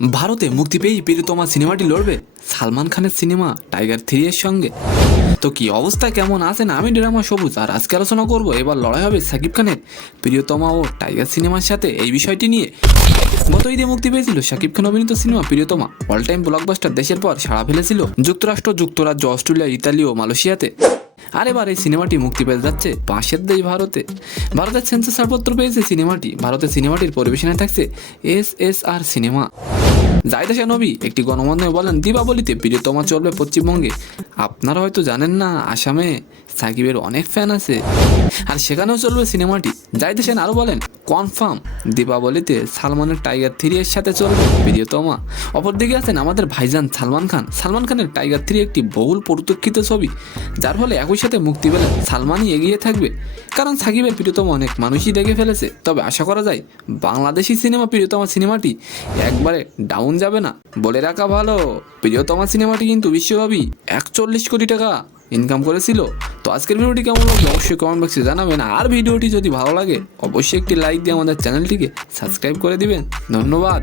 ভারতে মুক্তি পেয়েই প্রিয়তমা সিনেমাটি লড়বে সালমান খানের সিনেমা টাইগার 3 এর সঙ্গে। তো কি অবস্থা, কেমন আছেন? আমি ড্রামা সবুজ, আর আজকে আলোচনা করব এবার লড়াই হবে শাকিব খানের প্রিয়তমা ও টাইগার সিনেমার সাথে এই বিষয়টি নিয়ে। গত ঈদে মুক্তি পেয়েছিল শাকিব খান অভিনীত সিনেমা প্রিয়তমা। অল টাইম ব্লকবাস্টার দেশের পর সাড়া ফেলেছিল যুক্তরাষ্ট্র, যুক্তরাজ্য, অস্ট্রেলিয়া, ইতালি ও মালয়েশিয়াতে। আর এবার এই সিনেমাটি মুক্তি পেতে যাচ্ছে পাশের দেশ ভারতে। ভারতের সেন্সর ছাড়পত্র পেয়েছে সিনেমাটি। ভারতের সিনেমাটির পরিবেশনায় থাকছে SSR সিনেমা। জাহিদ হাসান নবী একটি গণমাধ্যমে বলেন, দীপাবলিতে প্রিয়তমা চলবে পশ্চিমবঙ্গে। আপনারা হয়তো জানেন না, আসামে সাকিবের অনেক ফ্যান আছে, আর সেখানেও চলবে সিনেমাটি। জাহিদ হাসান আরও বলেন, কনফার্ম দীপাবলিতে সালমানের টাইগার 3 এর সাথে চলবে প্রিয়তমা। অপরদিকে আছেন আমাদের ভাইজান সালমান খান। সালমান খানের টাইগার 3 একটি বহুল প্রতীক্ষিত ছবি, যার ফলে একই সাথে মুক্তি পেলে সালমানই এগিয়ে থাকবে, কারণ সাকিবের প্রিয়তমা অনেক মানুষই দেখে ফেলেছে। তবে আশা করা যায় বাংলাদেশি সিনেমা প্রিয়তমা সিনেমাটি একবারে ডাউন যাবে না। বলে রাখা ভালো, প্রিয়তমা সিনেমাটি কিন্তু বিশ্বব্যাপী 41 কোটি টাকা ইনকাম করেছিল। তো আজকের ভিডিওটি কেমন লাগবে অবশ্যই কমেন্ট বক্সে জানাবেন, আর ভিডিওটি যদি ভালো লাগে অবশ্যই একটি লাইক দিয়ে আমাদের চ্যানেলটিকে সাবস্ক্রাইব করে দিবেন। ধন্যবাদ।